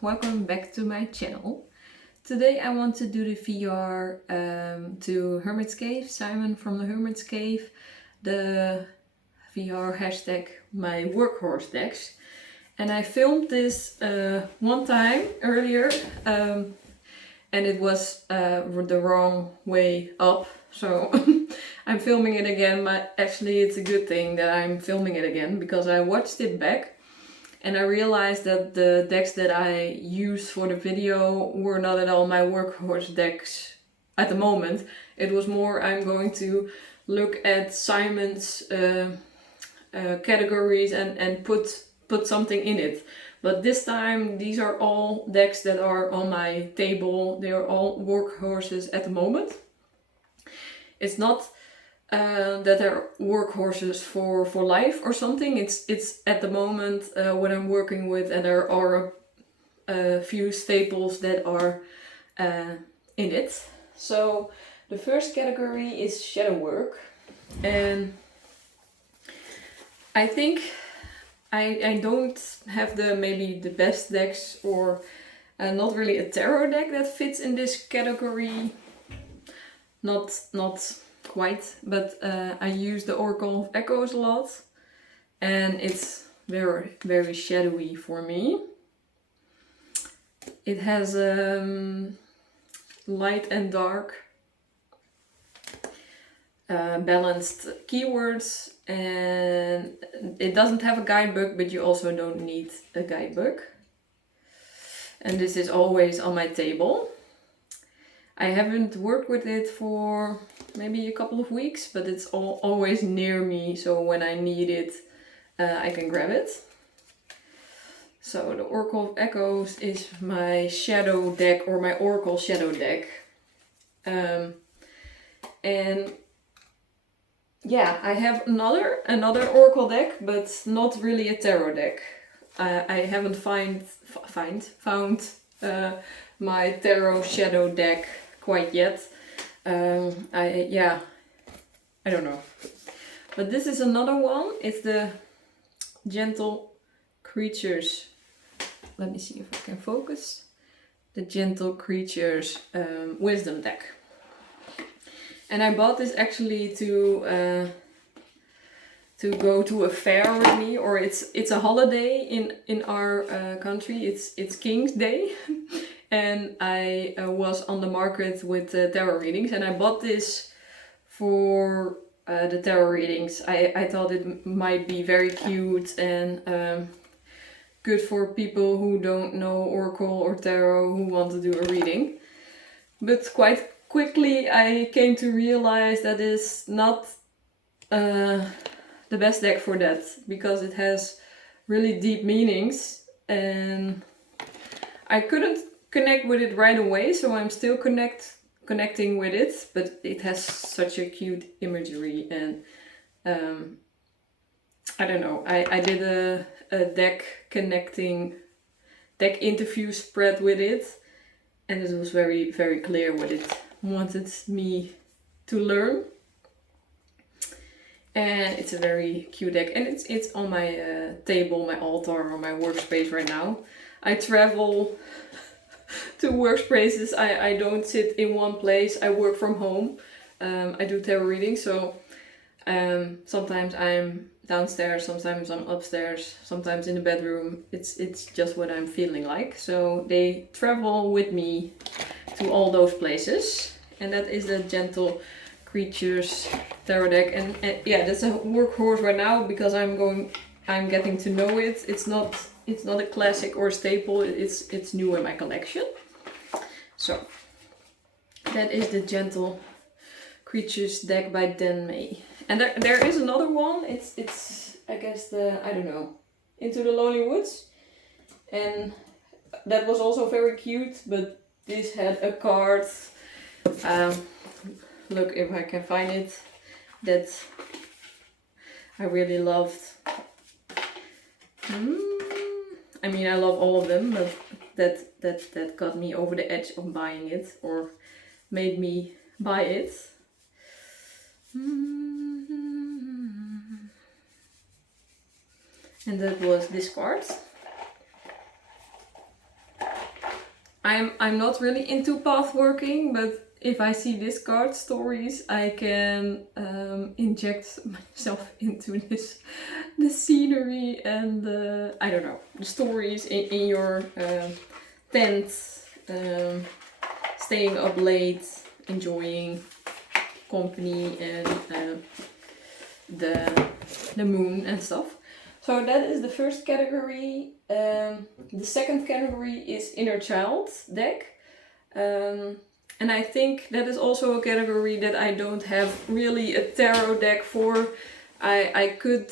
welcome back to my channel. Today I want to do the VR to Hermits Cave, Simon from the Hermits Cave, the VR hashtag my workhorse decks. And I filmed this one time earlier and it was the wrong way up, so I'm filming it again, but actually it's a good thing that I'm filming it again because I watched it back and I realized that the decks that I used for the video were not at all my workhorse decks at the moment. It was more I'm going to look at Simon's categories and put something in it. But this time these are all decks that are on my table. They are all workhorses at the moment. It's not that they're workhorses for life or something. It's at the moment what I'm working with, and there are a few staples that are in it. So the first category is shadow work, and I think I don't have maybe the best decks, or not really a tarot deck that fits in this category. Not quite, but I use the Oracle of Echoes a lot, and it's very shadowy for me. It has light and dark balanced keywords, and it doesn't have a guidebook, but you also don't need a guidebook. And this is always on my table. I haven't worked with it for maybe a couple of weeks, but it's always near me, so when I need it, I can grab it. So the Oracle of Echoes is my shadow deck, or my Oracle shadow deck. And yeah, I have another Oracle deck, but not really a tarot deck. I haven't found my tarot shadow deck quite yet. I don't know. But this is another one. It's the Gentle Creatures. Let me see if I can focus. The Gentle Creatures Wisdom deck. And I bought this actually to go to a fair with me, or it's a holiday in our country. It's King's Day. And I was on the market with tarot readings, and I bought this for the tarot readings. I thought it might be very cute and good for people who don't know Oracle or Tarot who want to do a reading. But quite quickly I came to realize that it's not the best deck for that, because it has really deep meanings and I couldn't connect with it right away, so I'm still connecting with it, but it has such a cute imagery, and I don't know, I did a deck interview spread with it, and it was very clear what it wanted me to learn. And it's a very cute deck, and it's on my table, my altar, or my workspace right now. I travel to workspaces. I don't sit in one place. I work from home. I do tarot readings, so sometimes I'm downstairs, sometimes I'm upstairs, sometimes in the bedroom. It's just what I'm feeling like. So they travel with me to all those places, and that is the Gentle Creatures tarot deck. And yeah, that's a workhorse right now because I'm getting to know it. It's not a classic or staple. It's new in my collection. So that is the Gentle Creatures deck by Dan May. And there is another one. It's I guess I don't know, Into the Lonely Woods, and that was also very cute. But this had a card. Look if I can find it. That I really loved. I mean, I love all of them, but that got me over the edge of buying it, or made me buy it. And that was this card. I'm not really into path working, but if I see this card stories, I can inject myself into the scenery and I don't know, the stories in your tent, staying up late, enjoying company and the moon and stuff. So that is the first category. The second category is inner child deck. And I think that is also a category that I don't have really a tarot deck for. I could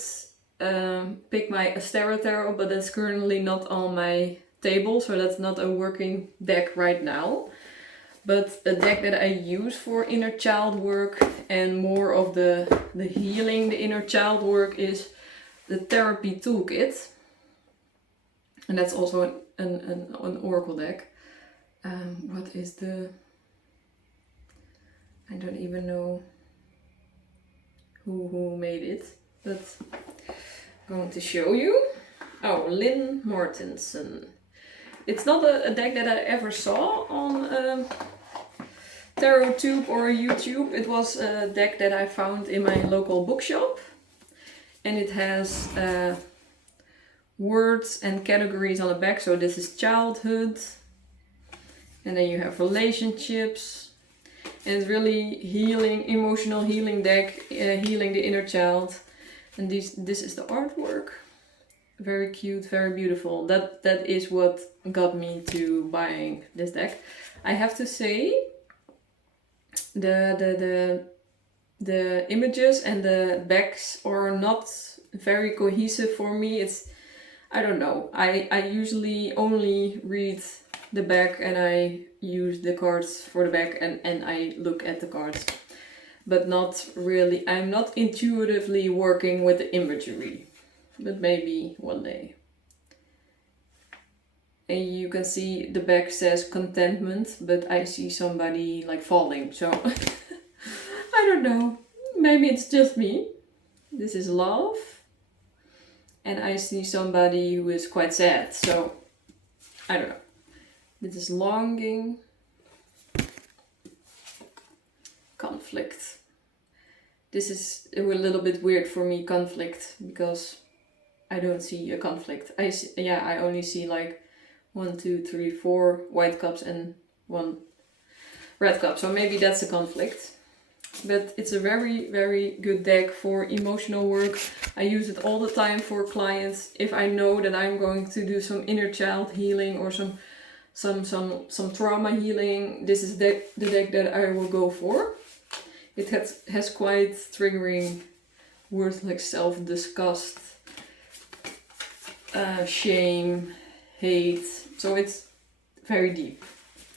pick my Astera Tarot, but that's currently not on my table, so that's not a working deck right now. But a deck that I use for inner child work and more of the healing, the inner child work, is the Therapy Toolkit. And that's also an oracle deck. What is the... I don't even know who made it, but I'm going to show you. Oh, Lynn Mortensen. It's not a deck that I ever saw on TarotTube or YouTube. It was a deck that I found in my local bookshop. And it has words and categories on the back. So this is childhood. And then you have relationships. And it's really healing, emotional healing deck, healing the inner child. And this is the artwork. Very cute, very beautiful. That is what got me to buying this deck. I have to say, the images and the backs are not very cohesive for me. It's, I don't know. I usually only read the back and I use the cards for the back and I look at the cards, but not really. I'm not intuitively working with the imagery, but maybe one day. And you can see the back says contentment, but I see somebody like falling, so I don't know, maybe it's just me. This is love, and I see somebody who is quite sad, so I don't know. This is longing, conflict. This is a little bit weird for me, conflict, because I don't see a conflict. I only see like 1, 2, 3, 4 white cups and 1 red cup. So maybe that's a conflict. But it's a very, very good deck for emotional work. I use it all the time for clients. If I know that I'm going to do some inner child healing or some trauma healing, this is the deck that I will go for. It has quite triggering words like self-disgust, shame, hate. So it's very deep.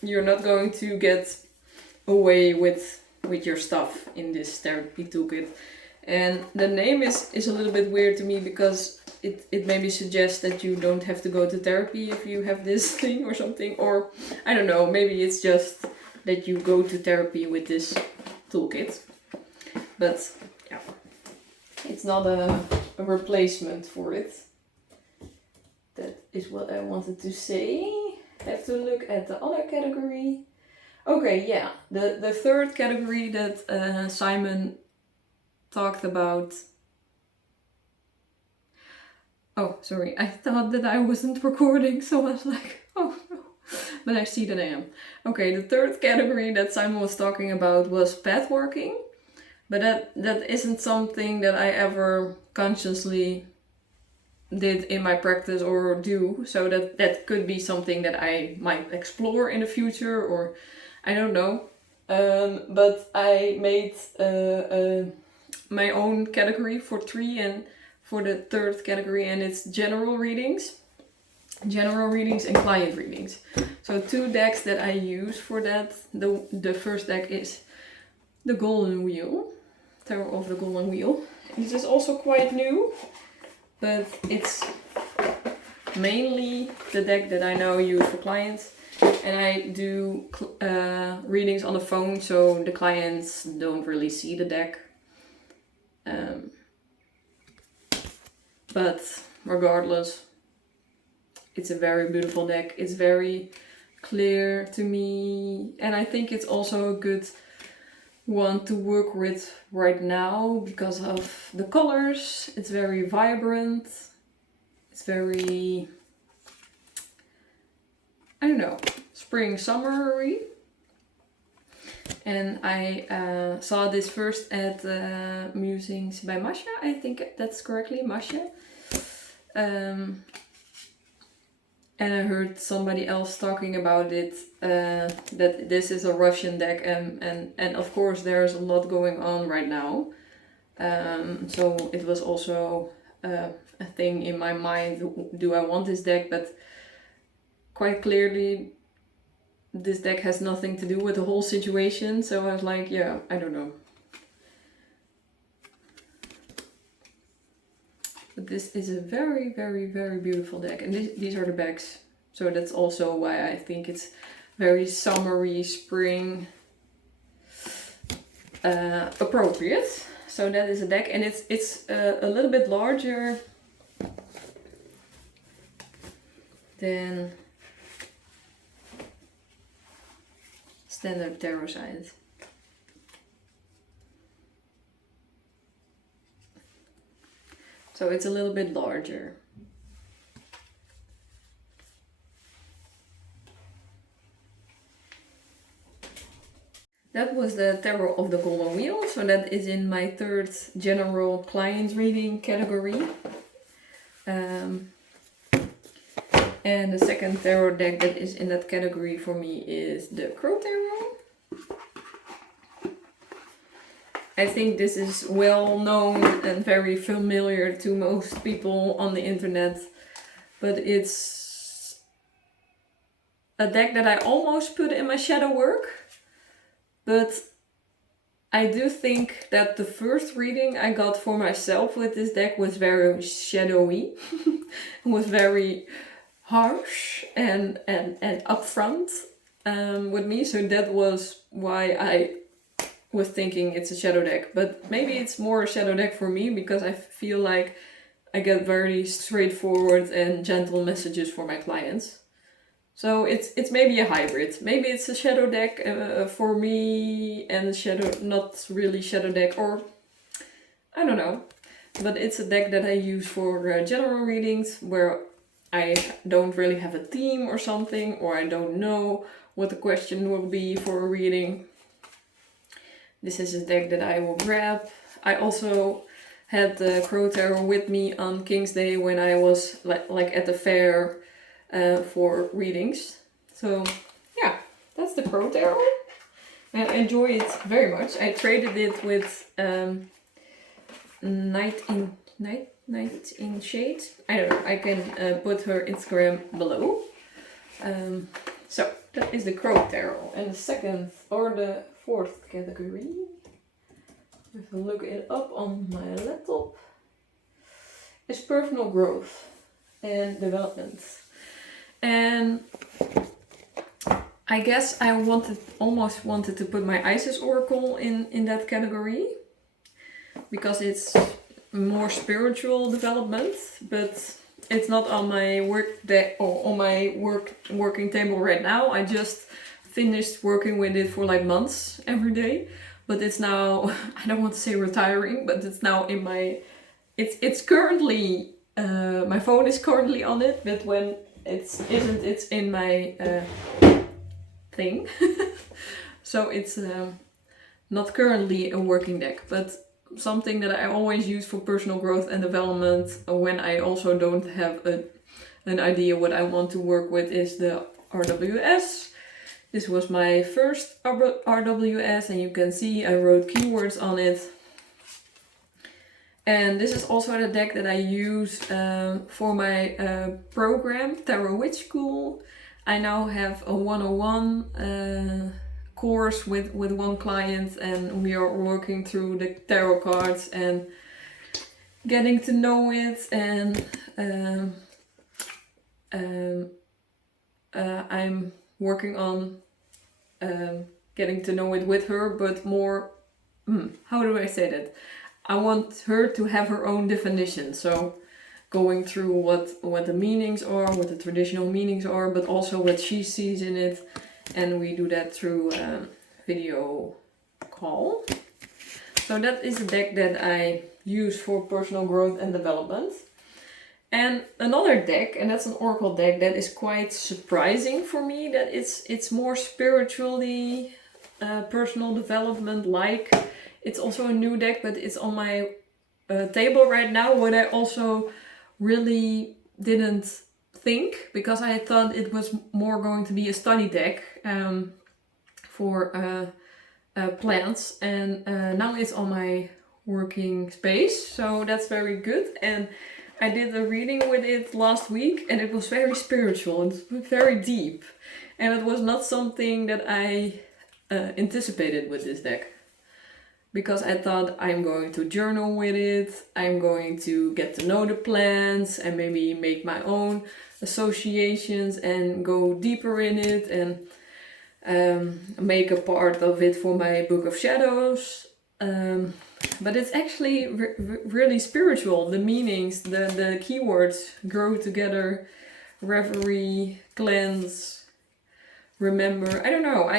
You're not going to get away with your stuff in this therapy toolkit. And the name is a little bit weird to me because it maybe suggests that you don't have to go to therapy if you have this thing or something. Or I don't know, maybe it's just that you go to therapy with this toolkit. But yeah, it's not a replacement for it. That is what I wanted to say. I have to look at the other category. Okay, yeah, the third category that Simon talked about. Oh, sorry, I thought that I wasn't recording, so I was like, oh no, but I see that I am. Okay, the third category that Simon was talking about was pathworking, but that isn't something that I ever consciously did in my practice or do, so that could be something that I might explore in the future, or I don't know. But I made my own category for 3 and for the third category, and it's general readings and client readings. So 2 decks that I use for that. The first deck is the Golden Wheel, Tarot of the Golden Wheel. This is also quite new, but it's mainly the deck that I now use for clients. And I do readings on the phone, so the clients don't really see the deck. But regardless, it's a very beautiful deck. It's very clear to me, and I think it's also a good one to work with right now because of the colors. It's very vibrant, it's very, I don't know, spring summery. And I saw this first at Musings by Masha, I think that's correctly, Masha. And I heard somebody else talking about it, that this is a Russian deck, and of course there's a lot going on right now. So it was also a thing in my mind, do I want this deck? But quite clearly this deck has nothing to do with the whole situation, so I was like, yeah, I don't know. But this is a very, very, very beautiful deck, and these are the backs, so that's also why I think it's very summery, spring appropriate. So that is a deck, and it's a little bit larger than standard tarot size. So it's a little bit larger. That was the Tarot of the Golden Wheel, so that is in my third general client reading category. And the second tarot deck that is in that category for me is the Crow Tarot. I think this is well known and very familiar to most people on the internet, but it's a deck that I almost put in my shadow work, but I do think that the first reading I got for myself with this deck was very shadowy, was very harsh and upfront with me, so that was why I was thinking it's a shadow deck. But maybe it's more a shadow deck for me because I feel like I get very straightforward and gentle messages for my clients. So it's maybe a hybrid. Maybe it's a shadow deck for me and shadow, not really shadow deck, or I don't know. But it's a deck that I use for general readings where I don't really have a theme or something, or I don't know what the question will be for a reading. This is a deck that I will grab. I also had the Crow Tarot with me on King's Day when I was like at the fair for readings. So yeah, that's the Crow Tarot. I enjoy it very much. I traded it with Night in Shade. I don't know, I can put her Instagram below. So that is the Crow Tarot. And the second or the fourth category, if I look it up on my laptop, is personal growth and development. And I guess I almost wanted to put my Isis Oracle in that category because it's more spiritual development, but it's not on my work deck or on my working table right now. I just finished working with it for like months every day, but it's now, I don't want to say retiring, but it's now in my, it's currently, my phone is currently on it, but when it's in my thing. So it's not currently a working deck, but something that I always use for personal growth and development when I also don't have an idea what I want to work with is the RWS. This was my first RWS, and you can see I wrote keywords on it. And this is also the deck that I use for my program, Tarot Witch School. I now have a 101 course with one client, and we are working through the tarot cards and getting to know it, and I'm working on getting to know it with her, but more, how do I say that? I want her to have her own definition, so going through what the meanings are, what the traditional meanings are, but also what she sees in it. And we do that through video call. So that is a deck that I use for personal growth and development. And another deck, and that's an oracle deck that is quite surprising for me, that it's more spiritually personal development like. It's also a new deck, but it's on my table right now, what I also really didn't think, because I thought it was more going to be a study deck for plants, and now it's on my working space, so that's very good. And I did a reading with it last week, and it was very spiritual and very deep, and it was not something that I anticipated with this deck, because I thought I'm going to journal with it, I'm going to get to know the plants and maybe make my own associations and go deeper in it and make a part of it for my Book of Shadows. But it's actually really spiritual. The meanings, the keywords: grow together, reverie, cleanse, remember. I don't know.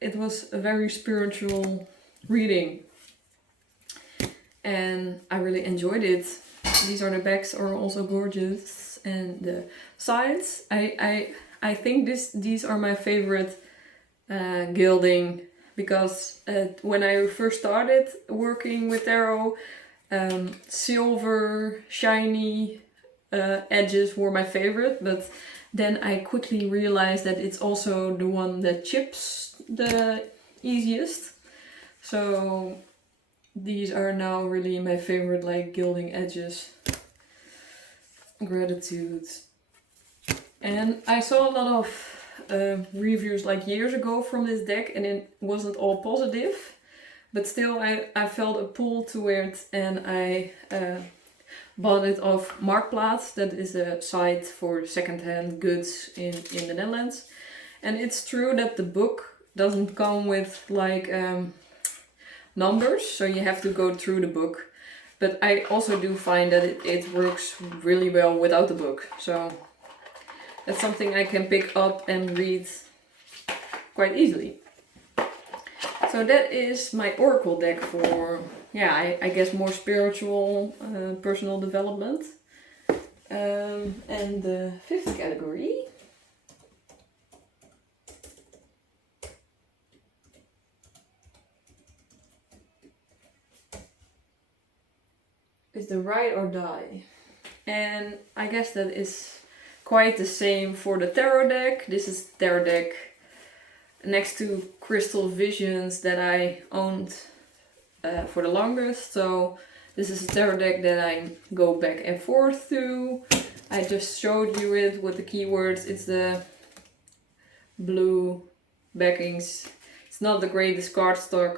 It was a very spiritual reading, and I really enjoyed it. These are the backs, are also gorgeous, and the sides. I think these are my favorite gilding, because when I first started working with tarot, silver shiny edges were my favorite, but then I quickly realized that it's also the one that chips the easiest. So these are now really my favorite, like gilding edges. Gratitude. And I saw a lot of reviews like years ago from this deck, and it wasn't all positive, but still I felt a pull to it, and I bought it off Marktplaats. That is a site for secondhand goods in the Netherlands. And it's true that the book doesn't come with like numbers, so you have to go through the book. But I also do find that it works really well without the book. So that's something I can pick up and read quite easily. So that is my oracle deck for, yeah, I guess more spiritual, personal development. And the fifth category is the ride or die. And I guess that is quite the same for the tarot deck. This is the tarot deck next to Crystal Visions that I owned for the longest. So this is a tarot deck that I go back and forth to. I just showed you it with the keywords. It's the blue backings. It's not the greatest cardstock.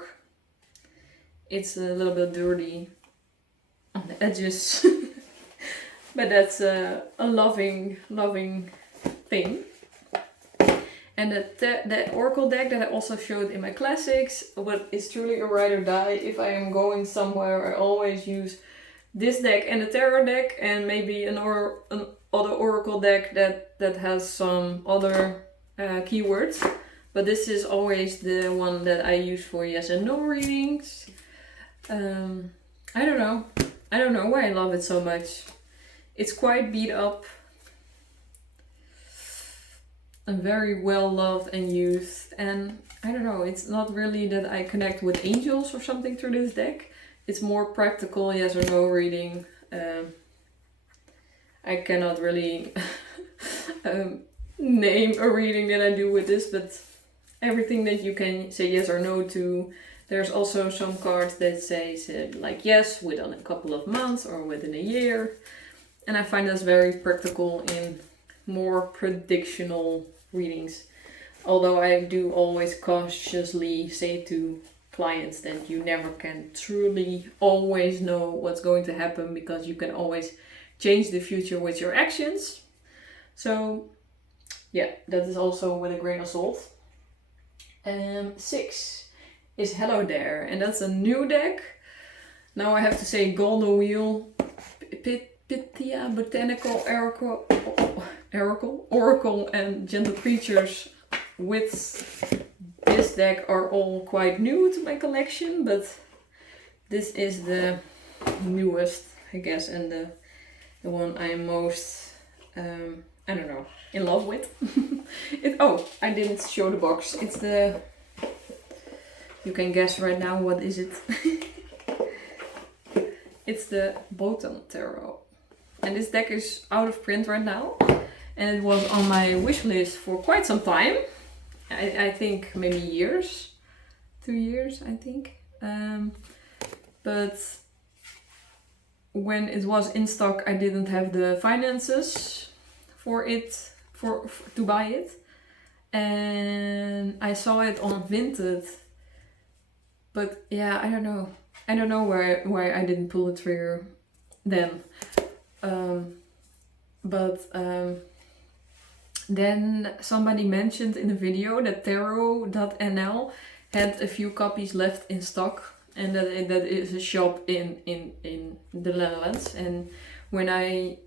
It's a little bit dirty on the edges. But that's a loving thing. And the oracle deck that I also showed in my classics, what is truly a ride or die. If I am going somewhere, I always use this deck and the tarot deck, and maybe an other oracle deck that has some other keywords. But this is always the one that I use for yes and no readings. I don't know why I love it so much. It's quite beat up and very well loved and used, and I don't know, it's not really that I connect with angels or something through this deck. It's more practical yes or no reading. I cannot really name a reading that I do with this, but everything that you can say yes or no to. There's also some cards that say like yes within a couple of months or within a year. And I find that's very practical in more predictional readings. Although I do always cautiously say to clients that you never can truly always know what's going to happen, because you can always change the future with your actions. So yeah, that is also with a grain of salt. 6 is Hello There, and that's a new deck. Now I have to say Golden Wheel, Pythia, Botanical, Oracle and Gentle Creatures with this deck are all quite new to my collection, but this is the newest, I guess, and the one I'm most, I don't know, in love with. Oh, I didn't show the box. It's the, you can guess right now what is it. It's the Bottom Tarot. And this deck is out of print right now. And it was on my wish list for quite some time. I think maybe years. 2 years, I think. But when it was in stock, I didn't have the finances for it, to buy it. And I saw it on Vinted. But yeah, I don't know. I don't know why I didn't pull the trigger then. Then somebody mentioned in the video that tarot.nl had a few copies left in stock, and that is a shop in the Netherlands. And when I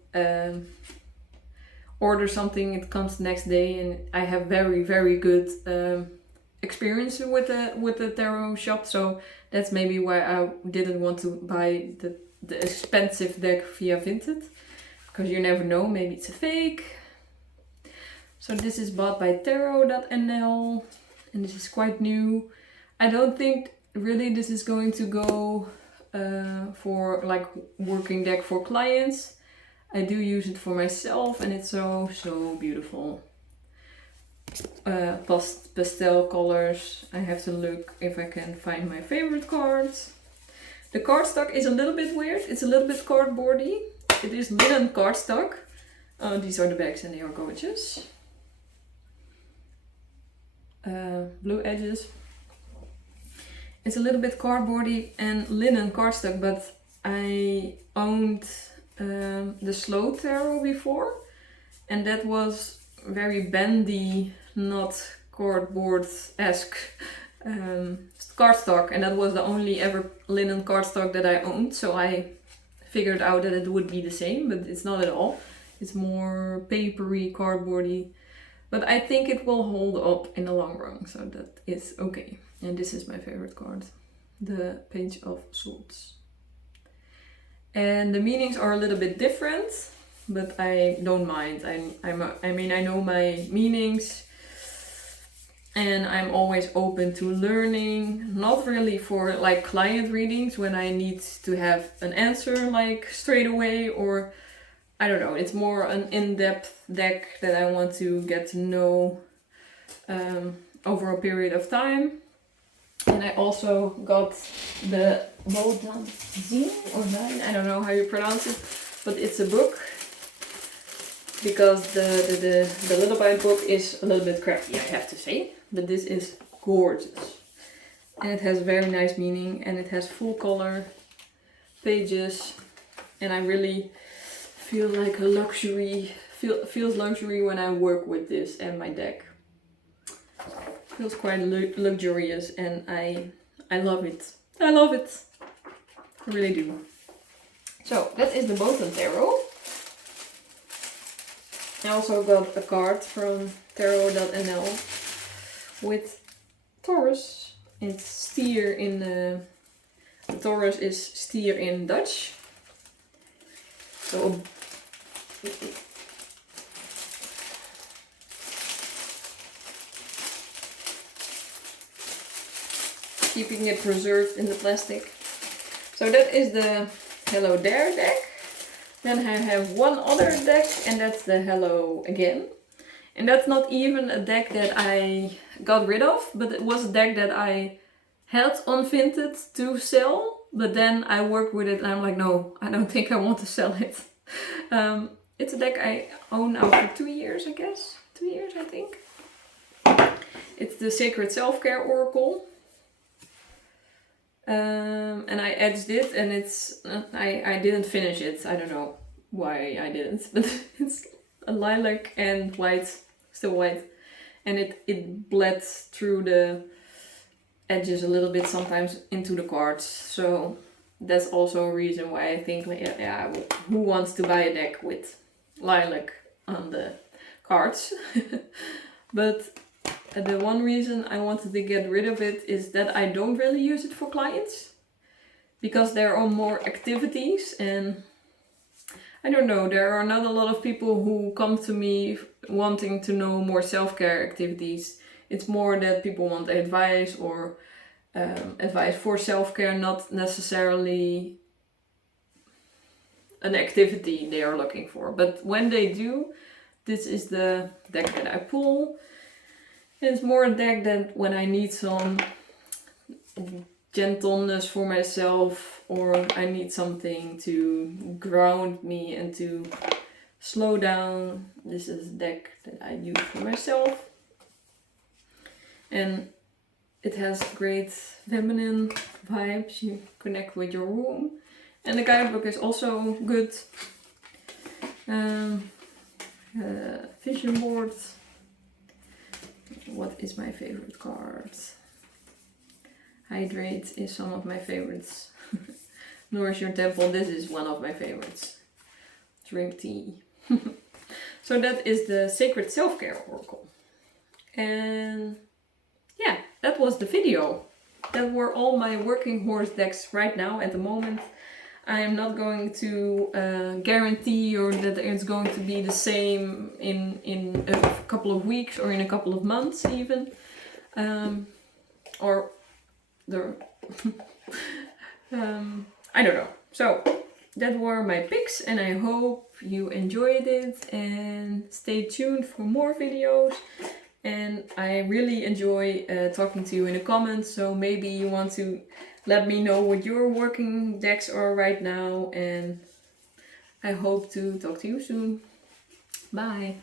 order something, it comes the next day, and I have very, very good experience with the tarot shop. So that's maybe why I didn't want to buy the expensive deck via Vinted, because you never know, maybe it's a fake. So this is bought by tarot.nl, and this is quite new. I don't think really this is going to go for like working deck for clients. I do use it for myself, and it's so beautiful. Pastel colors. I have to look if I can find my favorite cards. The cardstock is a little bit weird. It's a little bit cardboardy. It is linen cardstock. These are the bags, and they are gorgeous. Blue edges. It's a little bit cardboardy and linen cardstock, but I owned the Slow Tarot before, and that was very bendy, not cardboard-esque cardstock, and that was the only ever linen cardstock that I owned, so I figured out that it would be the same, but it's not at all. It's more papery, cardboardy, but I think it will hold up in the long run, so that is okay. And this is my favorite card, the Page of Swords. And the meanings are a little bit different, but I don't mind. I mean, I know my meanings, and I'm always open to learning. Not really for like client readings when I need to have an answer like straight away, or I don't know. It's more an in-depth deck that I want to get to know over a period of time. And I also got the Bodhanzin or Nine, I don't know how you pronounce it, but it's a book, because the Lullaby book is a little bit crappy, I have to say, but this is gorgeous. And it has very nice meaning, and it has full color pages, and I really feel like a luxury, feels luxury when I work with this and my deck. Feels quite luxurious, and I love it. I love it. I really do. So that is the Bottom Tarot. I also got a card from tarot.nl with Taurus. It's steer in the Taurus is steer in Dutch. So keeping it preserved in the plastic. So that is the Hello There deck. Then I have one other deck, and that's the Hello Again. And that's not even a deck that I got rid of, but it was a deck that I had on Vinted to sell. But then I worked with it, and I'm like, no, I don't think I want to sell it. It's a deck I own now for 2 years, I guess. 2 years, I think. It's the Sacred Self-Care Oracle. And I edged it, and it's I didn't finish it. I don't know why I didn't, but it's a lilac and white, still white, and it bled through the edges a little bit sometimes into the cards. So that's also a reason why I think, yeah, who wants to buy a deck with lilac on the cards? But the one reason I wanted to get rid of it is that I don't really use it for clients, because there are more activities, and I don't know, there are not a lot of people who come to me wanting to know more self-care activities. It's more that people want advice, or advice for self-care, not necessarily an activity they are looking for. But when they do, this is the deck that I pull. And it's more a deck that when I need some gentleness for myself, or I need something to ground me and to slow down, this is a deck that I use for myself. And it has great feminine vibes, you connect with your room. And the guidebook is also good. Vision board. What is my favorite card? Hydrate is some of my favorites. Nourish your temple, this is one of my favorites. Drink tea. So that is the Sacred Self-Care Oracle. And yeah, that was the video. That were all my working horse decks right now at the moment. I am not going to guarantee or that it's going to be the same in a couple of weeks or in a couple of months even. Or the I don't know. So that were my picks, and I hope you enjoyed it, and stay tuned for more videos. And I really enjoy talking to you in the comments, so maybe you want to let me know what your working decks are right now, and I hope to talk to you soon. Bye!